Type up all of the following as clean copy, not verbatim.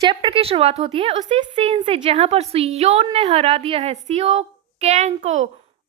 Chapter की शुरुआत होती है उसी सीन से जहां पर सुयोन ने हरा दिया है सियो कैंग को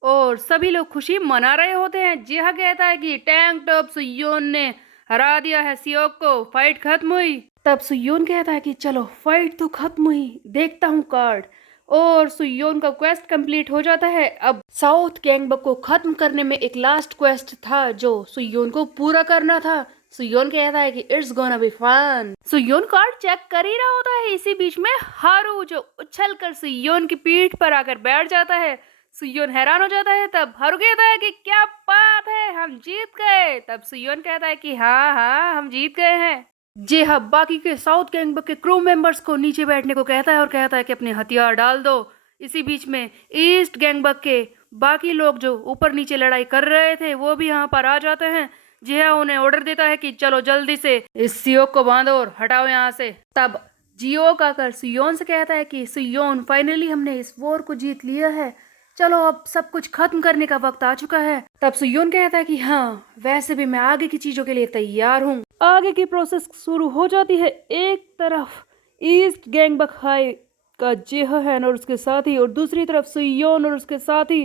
और सभी लोग खुशी मना रहे होते हैं। जिहा कहता है कि टैंक टॉप सुयोन ने हरा दिया है सियो को, फाइट खत्म हुई। तब सुयोन कहता है कि चलो फाइट तो खत्म हुई, देखता हूँ कार्ड। और सुयोन का क्वेस्ट कंप्लीट हो जाता है। अब साउथ गैंगबक को खत्म करने में एक लास्ट क्वेस्ट था जो सुयोन को पूरा करना था। सुयोन कहता है कि it's gonna be fun. Suyeon card check कर ही रहा होता है, इसी बीच में हारू जो उछल कर सुयोन की पीठ पर आकर बैठ जाता है। सुयोन हैरान हो जाता है। तब हारू कहता है कि क्या बात है, हम जीत गए। तब सुयोन कहता है कि हाँ हाँ हम जीत गए हैं। जी हाँ, बाकी के साउथ गैंगबक के क्रू मेंबर्स को नीचे बैठने को कहता है और कहता है कि अपने हथियार डाल दो। इसी बीच में ईस्ट गैंगबक के बाकी लोग जो ऊपर नीचे लड़ाई कर रहे थे वो भी यहाँ पर आ जाते हैं। जिया उन्हें ऑर्डर देता है कि चलो जल्दी से इस सियोक को बांधो और हटाओ यहाँ से। तब जियोक आकर सुयोन से कहता है कि सुयोन फाइनली हमने इस वॉर को जीत लिया है, चलो अब सब कुछ खत्म करने का वक्त आ चुका है। तब सुयोन कहता है कि हाँ वैसे भी मैं आगे की चीजों के लिए तैयार हूँ। आगे की प्रोसेस शुरू हो जाती है। एक तरफ ईस्ट गैंगबक हाई का जेहन और उसके साथी और दूसरी तरफ सुयोन और उसके साथी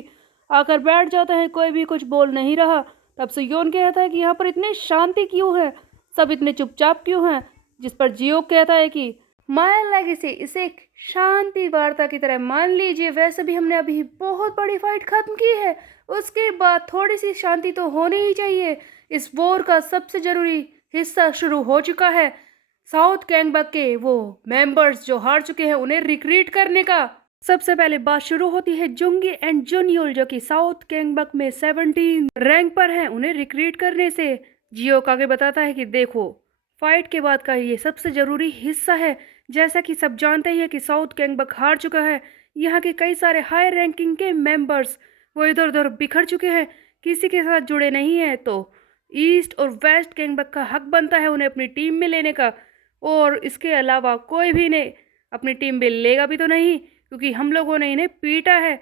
आकर बैठ जाते हैं। कोई भी कुछ बोल नहीं रहा। तब सुयोन कहता है कि यहाँ पर इतनी शांति क्यों है, सब इतने चुपचाप क्यों हैं। जिस पर जियो कहता है कि माय लेगेसी इसे एक शांति वार्ता की तरह मान लीजिए, वैसे भी हमने अभी बहुत बड़ी फाइट खत्म की है, उसके बाद थोड़ी सी शांति तो होनी ही चाहिए। इस वॉर का सबसे जरूरी हिस्सा शुरू हो चुका है। साउथ गैंगबक के वो मेंबर्स जो हार चुके हैं उन्हें रिक्रूट करने का। सबसे पहले बात शुरू होती है जुंगी एंड जुनियोल जो कि साउथ गैंगबक में 17 रैंक पर हैं, उन्हें रिक्रूट करने से। जियो आगे बताता है कि देखो फाइट के बाद का ये सबसे जरूरी हिस्सा है। जैसा कि सब जानते ही है कि साउथ गैंगबक हार चुका है, यहाँ के कई सारे हाई रैंकिंग के मेंबर्स वो इधर उधर बिखर चुके हैं, किसी के साथ जुड़े नहीं हैं। तो ईस्ट और वेस्ट गैंगबक का हक बनता है उन्हें अपनी टीम में लेने का। और इसके अलावा कोई भी इन्हें अपनी टीम में लेगा भी तो नहीं, क्योंकि हम लोगों ने इन्हें पीटा है।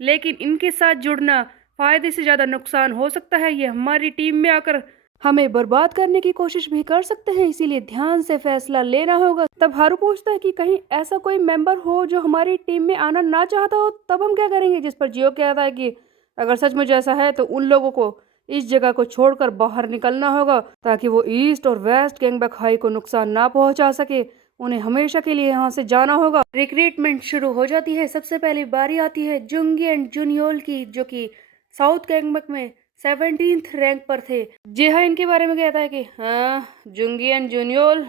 लेकिन इनके साथ जुड़ना फायदे से ज़्यादा नुकसान हो सकता है। ये हमारी टीम में आकर हमें बर्बाद करने की कोशिश भी कर सकते हैं, इसीलिए ध्यान से फैसला लेना होगा। तब हारू पूछता है कि कहीं ऐसा कोई मेंबर हो जो हमारी टीम में आना ना चाहता हो, तब हम क्या करेंगे। जिस पर जियो कहता है कि अगर सचमुच ऐसा है तो उन लोगों को इस जगह को छोड़कर बाहर निकलना होगा ताकि वो ईस्ट और वेस्ट गैंगबक हाई को नुकसान ना पहुंचा सके। उन्हें हमेशा के लिए यहाँ से जाना होगा। रिक्रूटमेंट शुरू हो जाती है। सबसे पहले बारी आती है जुंगी एंड जुनियोल की जो कि साउथ गैंगबक में 17th रैंक पर थे। जी हाँ, इनके बारे में कहता है कि हाँ जुंगी एंड जुनियोल,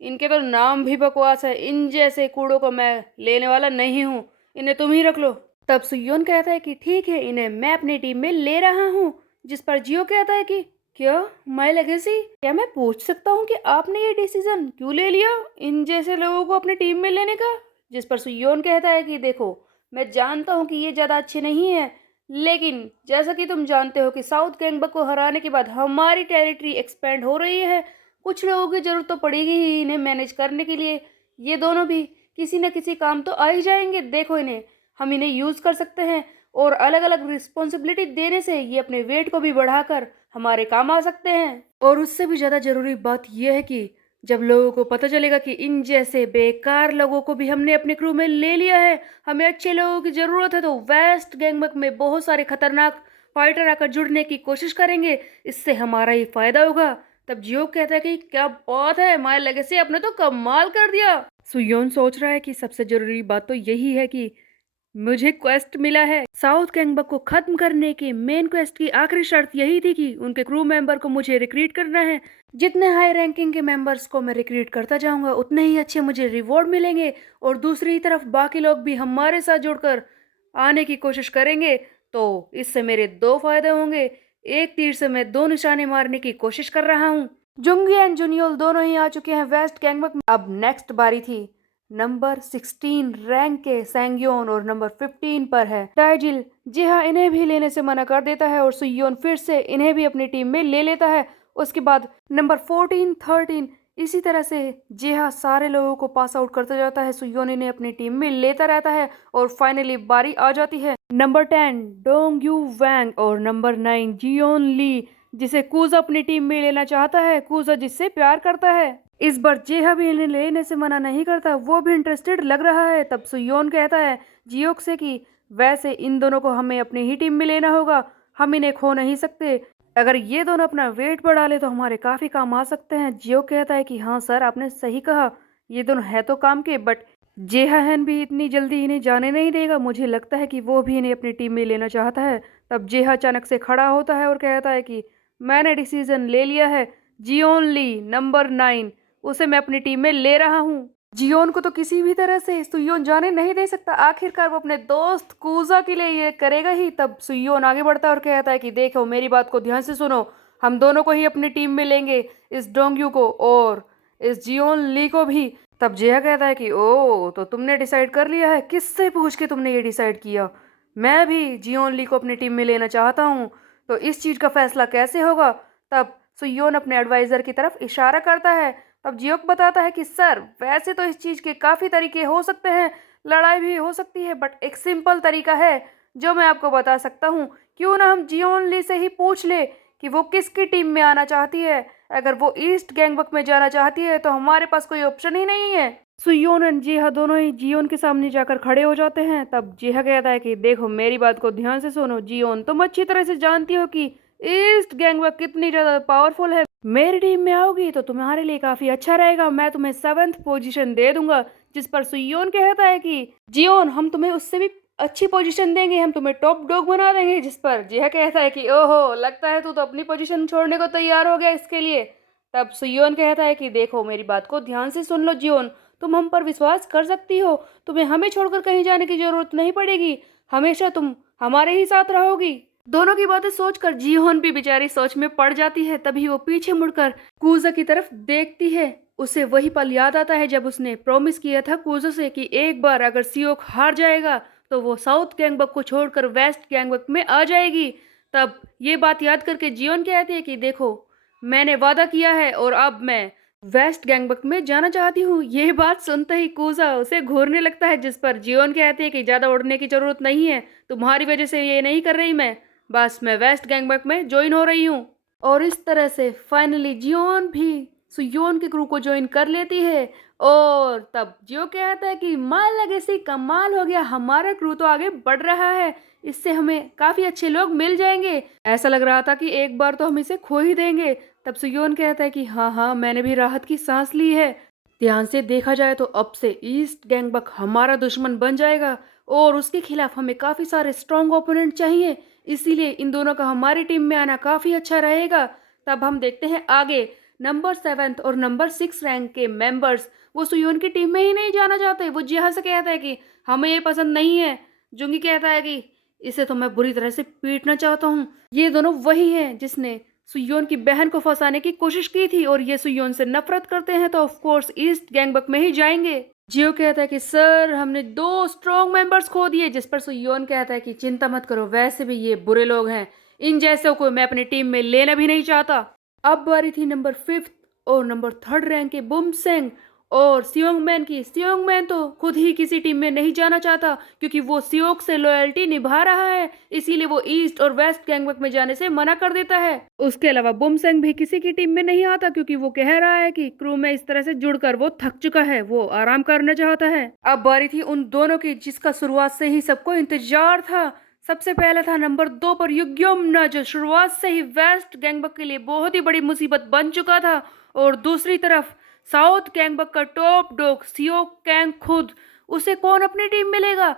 इनके तो नाम भी बकवास है, इन जैसे कूड़ों को मैं लेने वाला नहीं हूँ, इन्हें तुम ही रख लो। तब सुयोन कहता है कि ठीक है इन्हें मैं अपनी टीम में ले रहा हूँ। जिस पर जियो कहता है कि क्या माय लेगेसी, क्या मैं पूछ सकता हूँ कि आपने ये डिसीजन क्यों ले लिया इन जैसे लोगों को अपनी टीम में लेने का। जिस पर सुयोन कहता है कि देखो मैं जानता हूँ कि ये ज़्यादा अच्छे नहीं है, लेकिन जैसा कि तुम जानते हो कि साउथ गैंगबक को हराने के बाद हमारी टेरिटरी एक्सपेंड हो रही है, कुछ लोगों की ज़रूरत तो पड़ेगी ही इन्हें मैनेज करने के लिए। ये दोनों भी किसी न किसी काम तो आ ही जाएंगे। देखो इन्हें हम इन्हें यूज़ कर सकते हैं और अलग अलग रिस्पॉन्सिबिलिटी देने से ये अपने वेट को भी बढ़ाकर हमारे काम आ सकते हैं। और उससे भी ज़्यादा ज़रूरी बात यह है कि जब लोगों को पता चलेगा कि इन जैसे बेकार लोगों को भी हमने अपने क्रू में ले लिया है, हमें अच्छे लोगों की ज़रूरत है, तो वेस्ट गैंगबक में बहुत सारे खतरनाक फाइटर आकर जुड़ने की कोशिश करेंगे, इससे हमारा ही फायदा होगा। तब जियो कहता है कि क्या बात है माय लेगेसी, आपने तो कमाल कर दिया। सुयोन सोच रहा है कि सबसे जरूरी बात तो यही है कि मुझे क्वेस्ट मिला है। साउथ गैंगबक को खत्म करने की मेन क्वेस्ट की आखिरी शर्त यही थी कि उनके क्रू मेंबर को मुझे रिक्रूट करना है। जितने हाई रैंकिंग के मेंबर्स को मैं रिक्रूट करता जाऊंगा उतने ही अच्छे मुझे रिवॉर्ड मिलेंगे और दूसरी तरफ बाकी लोग भी हमारे साथ जुड़कर आने की कोशिश करेंगे। तो इससे मेरे दो फायदे होंगे, एक तीर से मैं दो निशाने मारने की कोशिश कर रहा हूँ। जुंगी एंड जुनियोल दोनों ही आ चुके हैं वेस्ट गैंगबक में। अब नेक्स्ट बारी थी नंबर 16 रैंक के सैंग्योन और नंबर 15 पर है टाइजिल। जी हाँ, इन्हें भी लेने से मना कर देता है और सुयोन फिर से इन्हें भी अपनी टीम में ले लेता है। उसके बाद नंबर 14 13 इसी तरह से जी हाँ सारे लोगों को पास आउट करता जाता है। सुयोन इन्हें अपनी टीम में लेता रहता है और फाइनली बारी आ जाती है नंबर 10 डोंग यू वैंग और नंबर 9 जियोन ली, जिसे कूजा अपनी टीम में लेना चाहता है, कूजा जिससे प्यार करता है। इस बार जेहा भी इन्हें लेने से मना नहीं करता, वो भी इंटरेस्टेड लग रहा है। तब सुयोन कहता है जियोक से कि वैसे इन दोनों को हमें अपनी ही टीम में लेना होगा, हम इन्हें खो नहीं सकते। अगर ये दोनों अपना वेट बढ़ा ले तो हमारे काफ़ी काम आ सकते हैं। जियोक कहता है कि हाँ सर, आपने सही कहा, ये दोनों है तो काम के, बट जेहाहन भी इतनी जल्दी इन्हें जाने नहीं देगा। मुझे लगता है कि वो भी इन्हें अपनी टीम में लेना चाहता है। तब जेहा अचानक से खड़ा होता है और कहता है कि मैंने डिसीजन ले लिया है, जियोन ली नंबर 9 उसे मैं अपनी टीम में ले रहा हूँ। जियोन को तो किसी भी तरह से सुयोन जाने नहीं दे सकता। आखिरकार वो अपने दोस्त कूजा के लिए ये करेगा ही। तब सुयोन आगे बढ़ता है और कहता है कि देखो, मेरी बात को ध्यान से सुनो, हम दोनों को ही अपनी टीम में लेंगे, इस डोंगयू को और इस जियोन ली को भी। तब जिया कहता है कि ओ, तो तुमने डिसाइड कर लिया है, किससे पूछ के तुमने ये डिसाइड किया? मैं भी जियोन ली को अपनी टीम में लेना चाहता हूँ, तो इस चीज़ का फैसला कैसे होगा? तब सुयोन अपने एडवाइज़र की तरफ इशारा करता है। तब जियोक बताता है कि सर, वैसे तो इस चीज़ के काफ़ी तरीके हो सकते हैं, लड़ाई भी हो सकती है, बट एक सिंपल तरीका है जो मैं आपको बता सकता हूँ। क्यों ना हम जियोन ली से ही पूछ ले कि वो किसकी टीम में आना चाहती है। अगर वो ईस्ट गैंगबक में जाना चाहती है तो हमारे पास कोई ऑप्शन ही नहीं है। सुयोन और जिहा दोनों ही जियोन के सामने जाकर खड़े हो जाते हैं। तब जिहा कहता है कि देखो, मेरी बात को ध्यान से सुनो जियोन, तुम अच्छी तरह से जानती हो कि ईस्ट गैंगबक कितनी ज़्यादा पावरफुल है। मेरी टीम में आओगी तो तुम्हारे लिए काफ़ी अच्छा रहेगा, मैं तुम्हें 7th पोजीशन दे दूंगा। जिस पर सुयोन कहता है कि जियोन, हम तुम्हें उससे भी अच्छी पोजीशन देंगे, हम तुम्हें टॉप डॉग बना देंगे। जिस पर जिहा कहता है कि ओहो, लगता है तू तो अपनी पोजीशन छोड़ने को तैयार हो गया इसके लिए। तब सुयोन कहता है कि देखो, मेरी बात को ध्यान से सुन लो जियोन, तुम हम पर विश्वास कर सकती हो, तुम्हें हमें छोड़कर कहीं जाने की जरूरत नहीं पड़ेगी, हमेशा तुम हमारे ही साथ रहोगी। दोनों की बातें सोचकर जियोन भी बेचारी सोच में पड़ जाती है। तभी वो पीछे मुड़कर कूजा की तरफ देखती है। उसे वही पल याद आता है जब उसने प्रॉमिस किया था कूजो से कि एक बार अगर सियोक हार जाएगा तो वो साउथ गैंगबक को छोड़कर वेस्ट गैंगबक में आ जाएगी। तब ये बात याद करके जियोन कहती है कि देखो, मैंने वादा किया है और अब मैं वेस्ट गैंगबक में जाना चाहती हूँ। ये बात सुनते ही कूजा उसे घूरने लगता है। जिस पर जियोन कहती है कि ज़्यादा उड़ने की ज़रूरत नहीं है, तुम्हारी वजह से ये नहीं कर रही मैं, बस मैं वेस्ट गैंगबक में ज्वाइन हो रही हूँ। और इस तरह से फाइनली जियोन भी सुयोन के क्रू को ज्वाइन कर लेती है। और तब जियो कहता है कि माय लेगेसी कमाल हो गया, हमारा क्रू तो आगे बढ़ रहा है, इससे हमें काफ़ी अच्छे लोग मिल जाएंगे। ऐसा लग रहा था कि एक बार तो हम इसे खो ही देंगे। तब सुयोन कहता है कि हाँ हाँ, मैंने भी राहत की सांस ली है। ध्यान से देखा जाए तो अब से ईस्ट गैंगबक हमारा दुश्मन बन जाएगा और उसके खिलाफ हमें काफ़ी सारे स्ट्रॉन्ग ओपोनेंट चाहिए, इसीलिए इन दोनों का हमारी टीम में आना काफ़ी अच्छा रहेगा। तब हम देखते हैं आगे नंबर 7 और नंबर 6 रैंक के मेंबर्स वो सुयोन की टीम में ही नहीं जाना चाहते। वो जिहा से कहता है कि हमें ये पसंद नहीं है। जुंगी कहता है कि इसे तो मैं बुरी तरह से पीटना चाहता हूँ। ये दोनों वही हैं जिसने सुयोन की बहन को फंसाने की कोशिश की थी और ये सुयोन से नफरत करते हैं, तो ऑफ कोर्स ईस्ट गैंगबक में ही जाएंगे। जियो कहता है कि सर, हमने 2 स्ट्रॉन्ग मेंबर्स खो दिए। जिस पर सुयोन कहता है कि चिंता मत करो, वैसे भी ये बुरे लोग हैं, इन जैसों को मैं अपनी टीम में लेना भी नहीं चाहता। अब बारी थी नंबर 5 और नंबर 3 रैंक के बुमसेंग और सियोंगमैन की। सियोंगमैन तो खुद ही किसी टीम में नहीं जाना चाहता क्योंकि वो सियोक से लॉयल्टी निभा रहा है, इसीलिए वो ईस्ट और वेस्ट गैंगबक में जाने से मना कर देता है। उसके अलावा बुमसेंग भी किसी की टीम में नहीं आता क्योंकि वो कह रहा है कि क्रू में इस तरह से जुड़कर वो थक चुका है, वो आराम करना चाहता है। अब बारी थी उन दोनों की जिसका शुरुआत से ही सबको इंतजार था। सबसे पहले था नंबर 2 पर युग्योमना, जो शुरुआत से ही वेस्ट गैंगबक के लिए बहुत ही बड़ी मुसीबत बन चुका था। और दूसरी तरफ साउथ गैंगबक का टॉप डॉग सियोक कैंग खुद, उसे कौन अपनी टीम में लेगा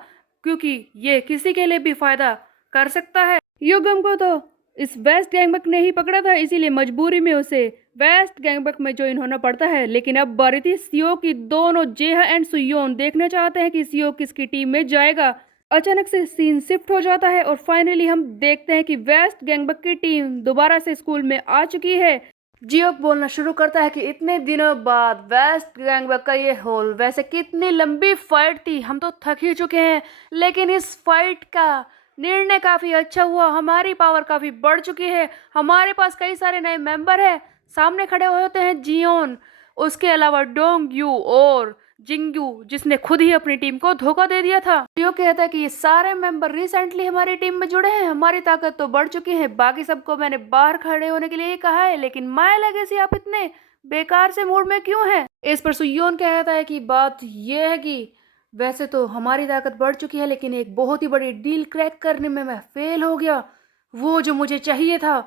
क्योंकि ये किसी के लिए भी फायदा कर सकता है। युगम को तो इस वेस्ट गैंगबक ने ही पकड़ा था, इसीलिए मजबूरी में उसे वेस्ट गैंगबक में ज्वाइन होना पड़ता है। लेकिन अब बारी थी सियोक की। दोनों जेहा एंड सुयोन देखना चाहते हैं कि सियोक किसकी टीम में जाएगा। अचानक से सीन शिफ्ट हो जाता है और फाइनली हम देखते हैं कि वेस्ट गैंगबक की टीम दोबारा से स्कूल में आ चुकी है। जियोक बोलना शुरू करता है कि इतने दिनों बाद वेस्ट गैंगबक का ये होल, वैसे कितनी लंबी फाइट थी, हम तो थक ही चुके हैं, लेकिन इस फाइट का निर्णय काफ़ी अच्छा हुआ, हमारी पावर काफ़ी बढ़ चुकी है, हमारे पास कई सारे नए मेंबर हैं। सामने खड़े हुए होते हैं जियोन, उसके अलावा डोंगयू और जिंगयू, जिसने खुद ही अपनी टीम को धोखा दे दिया था। जियो कहता है कि ये सारे मेंबर रिसेंटली हमारी टीम में जुड़े हैं, हमारी ताकत तो बढ़ चुकी है, बाकी सबको मैंने बाहर खड़े होने के लिए कहा है, लेकिन माय लेगेसी आप इतने बेकार से मूड में क्यों है? इस पर सुयोन कहता है कि बात ये है कि वैसे तो हमारी ताकत बढ़ चुकी है, लेकिन एक बहुत ही बड़ी डील क्रैक करने में मैं फेल हो गया। वो जो मुझे चाहिए था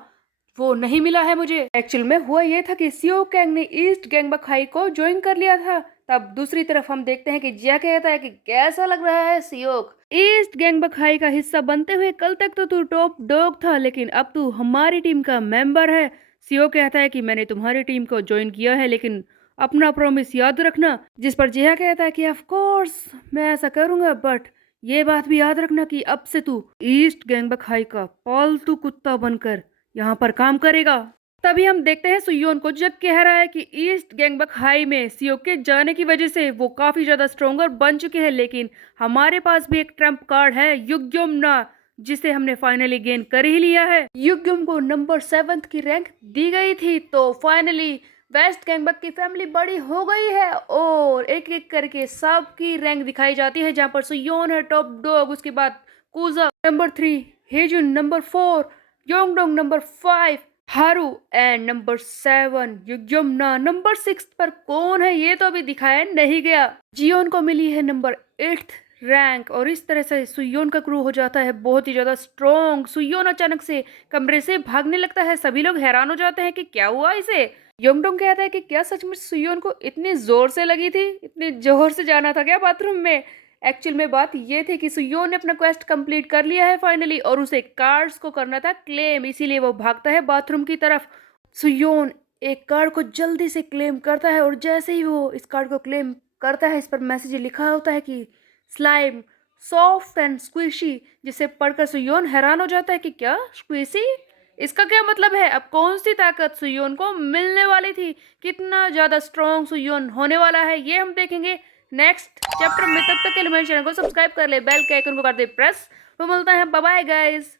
वो नहीं मिला है मुझे। एक्चुअल में हुआ ये था कि सियो कैंग ने ईस्ट गैंगबक हाई को ज्वाइन कर लिया था। तब दूसरी तरफ हम देखते हैं कि जिया कहता है कि कैसा लग रहा है सियोक, ईस्ट गैंगबक हाई का हिस्सा बनते हुए कल तक तो तू टॉप डॉग था, लेकिन अब तू हमारी टीम का मेंबर है। सियो कहता है कि मैंने तुम्हारी टीम को ज्वाइन किया है, लेकिन अपना प्रॉमिस याद रखना। जिस पर जिया कहता है कि ऑफ कोर्स मैं ऐसा करूंगा, बट ये बात भी याद रखना कि अब से तू ईस्ट गैंगबक हाई का पालतू कुत्ता बनकर यहाँ पर काम करेगा। तभी हम देखते हैं सुयोन को जग कह रहा है कि ईस्ट गैंगबक हाई में सियो के जाने की वजह से वो काफी ज्यादा स्ट्रोंगर बन चुके हैं, लेकिन हमारे पास भी एक ट्रम्प कार्ड है युग्योमना, जिसे हमने फाइनली गेन कर ही लिया है। युग्योम को नंबर 7 की रैंक दी गई थी, तो फाइनली वेस्ट गैंगबक की फैमिली बड़ी हो गई है और एक एक करके सबकी रैंक दिखाई जाती है, जहाँ पर सुयोन है टॉप डॉग, उसके बाद कुजा नंबर 3, हेजुन नंबर 4, योंगडोंग नंबर 5, हारू एंड नंबर 7 युग्योमना नंबर 6 पर कौन है ये तो अभी दिखाया नहीं गया। जियोन को मिली है नंबर 8 रैंक और इस तरह से सुयोन का क्रू हो जाता है बहुत ही ज्यादा स्ट्रॉन्ग। सुयोन अचानक से कमरे से भागने लगता है, सभी लोग हैरान हो जाते हैं कि क्या हुआ इसे। योंगडोंग कहता है कि क्या सचमुच सुयोन को इतनी जोर से लगी थी, इतनी जोर से जाना था क्या बाथरूम में। एक्चुअल में बात ये थी कि सुयोन ने अपना क्वेस्ट कंप्लीट कर लिया है फाइनली और उसे कार्ड्स को करना था क्लेम, इसीलिए वो भागता है बाथरूम की तरफ। सुयोन एक कार्ड को जल्दी से क्लेम करता है और जैसे ही वो इस कार्ड को क्लेम करता है, इस पर मैसेज लिखा होता है कि स्लाइम सॉफ्ट एंड स्क्विशी, जिसे पढ़कर सुयोन हैरान हो जाता है कि क्या स्क्विशी, इसका क्या मतलब है। अब कौन सी ताकत सुयोन को मिलने वाली थी, कितना ज्यादा स्ट्रॉन्ग सुयोन होने वाला है ये हम देखेंगे नेक्स्ट चैप्टर में। तब तक के लिए मेरे चैनल को सब्सक्राइब कर ले, बेल के आइकन को कर दे प्रेस। तो मिलता है, बाय बाय गाइस।